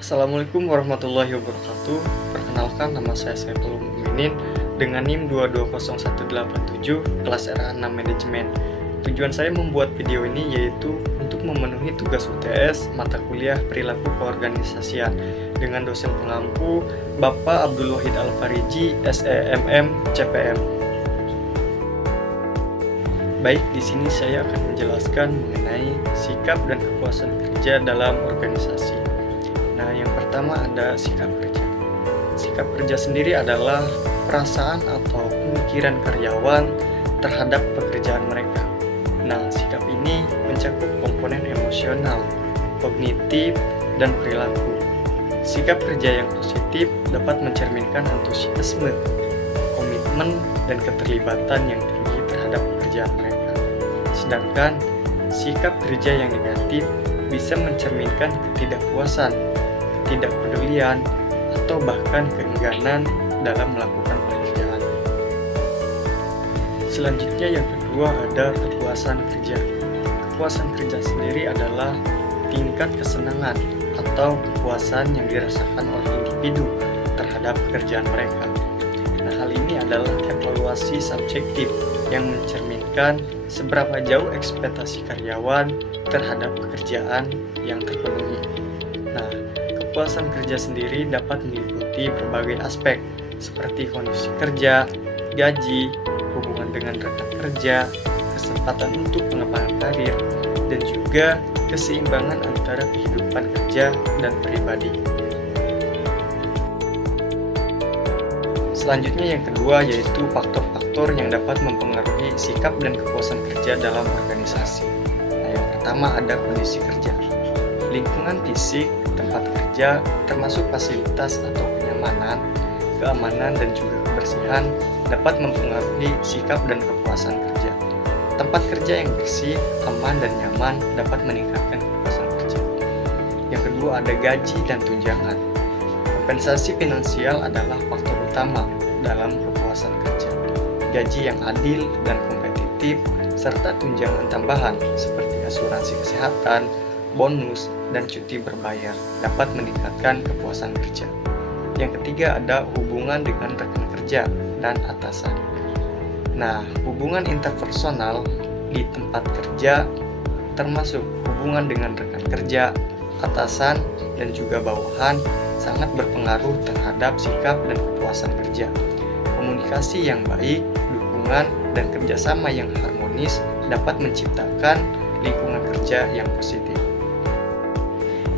Assalamualaikum warahmatullahi wabarakatuh. Perkenalkan, nama saya Saiful Mukminin dengan NIM 220187 kelas RA6 Manajemen. Tujuan saya membuat video ini yaitu untuk memenuhi tugas UTS mata kuliah Perilaku Keorganisasian dengan dosen pengampu Bapak Abdul Wahid Al-Fariji, SEMM, CPM. Baik, di sini saya akan menjelaskan mengenai sikap dan kepuasan kerja dalam organisasi. Nah, yang pertama ada sikap kerja. Sikap kerja sendiri adalah perasaan atau pemikiran karyawan terhadap pekerjaan mereka. Nah, sikap ini mencakup komponen emosional, kognitif, dan perilaku. Sikap kerja yang positif dapat mencerminkan antusiasme, komitmen, dan keterlibatan yang tinggi terhadap pekerjaan mereka. Sedangkan sikap kerja yang negatif bisa mencerminkan ketidakpuasan, ketidakpedulian, atau bahkan keengganan dalam melakukan pekerjaan. Selanjutnya yang kedua ada kepuasan kerja. Kepuasan kerja sendiri adalah tingkat kesenangan atau kepuasan yang dirasakan oleh individu terhadap pekerjaan mereka. Nah, hal ini adalah evaluasi subjektif yang mencerminkan seberapa jauh ekspektasi karyawan terhadap pekerjaan yang terpenuhi. Nah, kepuasan kerja sendiri dapat meliputi berbagai aspek seperti kondisi kerja, gaji, hubungan dengan rekan kerja, kesempatan untuk pengembangan karir, dan juga keseimbangan antara kehidupan kerja dan pribadi. Selanjutnya yang kedua yaitu faktor-faktor yang dapat mempengaruhi sikap dan kepuasan kerja dalam organisasi. Nah, yang pertama ada kondisi kerja. Lingkungan fisik tempat kerja termasuk fasilitas atau kenyamanan, keamanan, dan juga kebersihan dapat mempengaruhi sikap dan kepuasan kerja. Tempat kerja yang bersih, aman, dan nyaman dapat meningkatkan kepuasan kerja. Yang kedua ada gaji dan tunjangan. Kompensasi finansial adalah faktor utama dalam kepuasan kerja. Gaji yang adil dan kompetitif serta tunjangan tambahan seperti asuransi kesehatan, bonus, dan cuti berbayar dapat meningkatkan kepuasan kerja. Yang ketiga ada hubungan dengan rekan kerja dan atasan. Nah, hubungan interpersonal di tempat kerja termasuk hubungan dengan rekan kerja, atasan, dan juga bawahan sangat berpengaruh terhadap sikap dan kepuasan kerja. Komunikasi yang baik, dukungan, dan kerjasama yang harmonis dapat menciptakan lingkungan kerja yang positif.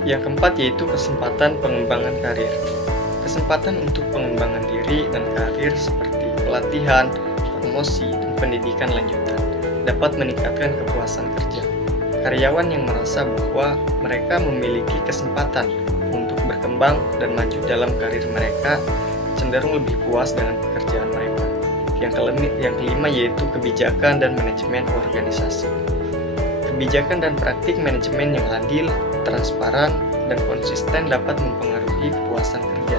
Yang keempat yaitu kesempatan pengembangan karir. Kesempatan untuk pengembangan diri dan karir seperti pelatihan, promosi, dan pendidikan lanjutan dapat meningkatkan kepuasan kerja. Karyawan yang merasa bahwa mereka memiliki kesempatan untuk berkembang dan maju dalam karir mereka cenderung lebih puas dengan pekerjaan mereka. Yang kelima yaitu kebijakan dan manajemen organisasi. Kebijakan dan praktik manajemen yang adil, transparan, dan konsisten dapat mempengaruhi kepuasan kerja.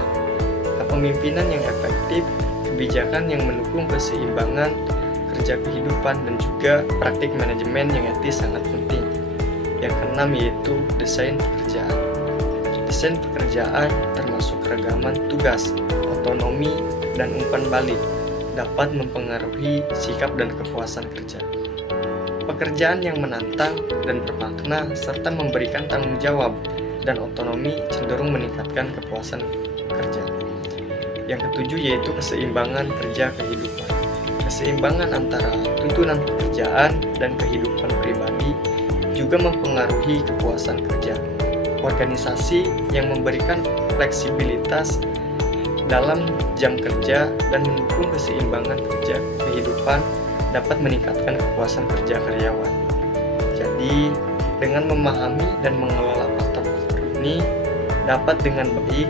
Kepemimpinan yang efektif, kebijakan yang mendukung keseimbangan kerja kehidupan, dan juga praktik manajemen yang etis sangat penting. Yang keenam yaitu desain pekerjaan. Desain pekerjaan termasuk keragaman tugas, otonomi, dan umpan balik dapat mempengaruhi sikap dan kepuasan kerja. Pekerjaan yang menantang dan bermakna serta memberikan tanggung jawab dan otonomi cenderung meningkatkan kepuasan kerja. Yang ketujuh yaitu keseimbangan kerja kehidupan. Keseimbangan antara tuntunan pekerjaan dan kehidupan pribadi juga mempengaruhi kepuasan kerja. Organisasi yang memberikan fleksibilitas dalam jam kerja dan mendukung keseimbangan kerja kehidupan dapat meningkatkan kepuasan kerja karyawan. Jadi, dengan memahami dan mengelola faktor-faktor ini dapat dengan baik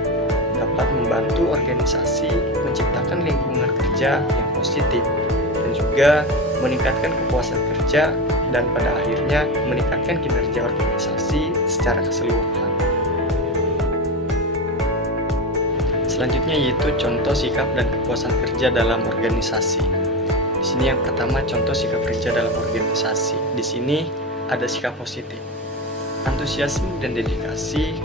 dapat membantu organisasi menciptakan lingkungan kerja yang positif dan juga meningkatkan kepuasan kerja dan pada akhirnya meningkatkan kinerja organisasi secara keseluruhan. Selanjutnya yaitu contoh sikap dan kepuasan kerja dalam organisasi. Di sini yang pertama contoh sikap kerja dalam organisasi. Di sini ada sikap positif, antusiasme dan dedikasi,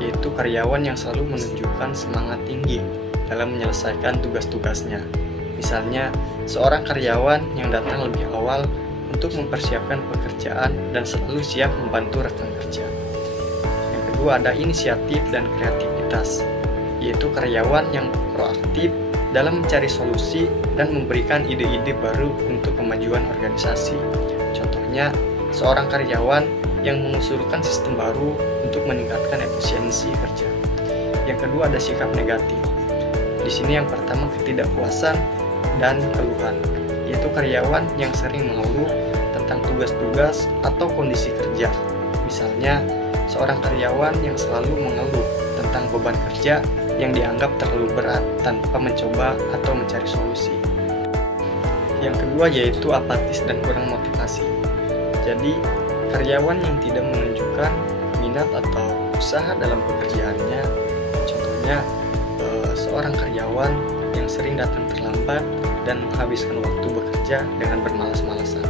yaitu karyawan yang selalu menunjukkan semangat tinggi dalam menyelesaikan tugas-tugasnya. Misalnya, seorang karyawan yang datang lebih awal untuk mempersiapkan pekerjaan dan selalu siap membantu rekan kerja. Yang kedua ada inisiatif dan kreativitas, yaitu karyawan yang proaktif dalam mencari solusi dan memberikan ide-ide baru untuk kemajuan organisasi. Contohnya, seorang karyawan yang mengusulkan sistem baru untuk meningkatkan efisiensi kerja. Yang kedua ada sikap negatif. Di sini yang pertama ketidakpuasan dan keluhan, yaitu karyawan yang sering mengeluh tentang tugas-tugas atau kondisi kerja. Misalnya, seorang karyawan yang selalu mengeluh tentang beban kerja yang dianggap terlalu berat tanpa mencoba atau mencari solusi. Yang kedua yaitu apatis dan kurang motivasi. Jadi, karyawan yang tidak menunjukkan minat atau usaha dalam pekerjaannya, contohnya seorang karyawan yang sering datang terlambat dan menghabiskan waktu bekerja dengan bermalas-malasan.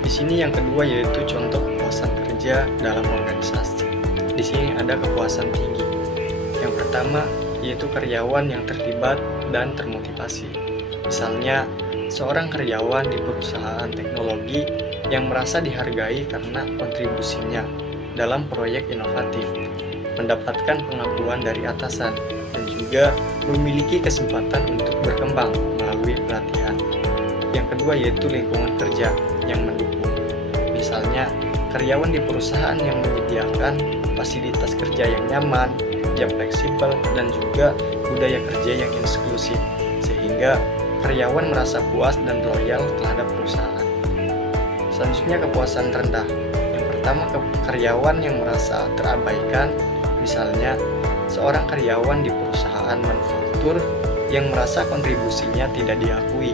Di sini yang kedua yaitu contoh kepuasan kerja dalam organisasi. Di sini ada kepuasan tinggi. Yang pertama yaitu karyawan yang terlibat dan termotivasi. Misalnya, seorang karyawan di perusahaan teknologi yang merasa dihargai karena kontribusinya dalam proyek inovatif, mendapatkan pengakuan dari atasan, dan juga memiliki kesempatan untuk berkembang melalui pelatihan. Yang kedua yaitu lingkungan kerja yang mendukung. Misalnya, karyawan di perusahaan yang menyediakan fasilitas kerja yang nyaman, jam fleksibel, dan juga budaya kerja yang inklusif, sehingga karyawan merasa puas dan loyal terhadap perusahaan. Selanjutnya kepuasan rendah. Yang pertama karyawan yang merasa terabaikan, misalnya seorang karyawan di perusahaan manufaktur yang merasa kontribusinya tidak diakui,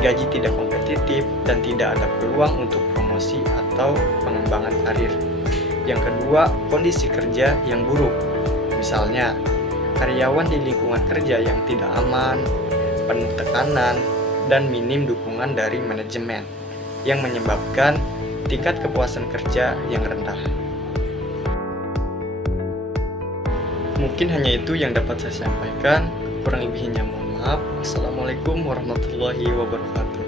gaji tidak kompetitif, dan tidak ada peluang untuk promosi atau pengembangan karir. Yang kedua, kondisi kerja yang buruk. Misalnya, karyawan di lingkungan kerja yang tidak aman, penuh tekanan, dan minim dukungan dari manajemen, yang menyebabkan tingkat kepuasan kerja yang rendah. Mungkin hanya itu yang dapat saya sampaikan, kurang lebihnya mohon maaf. Assalamualaikum warahmatullahi wabarakatuh.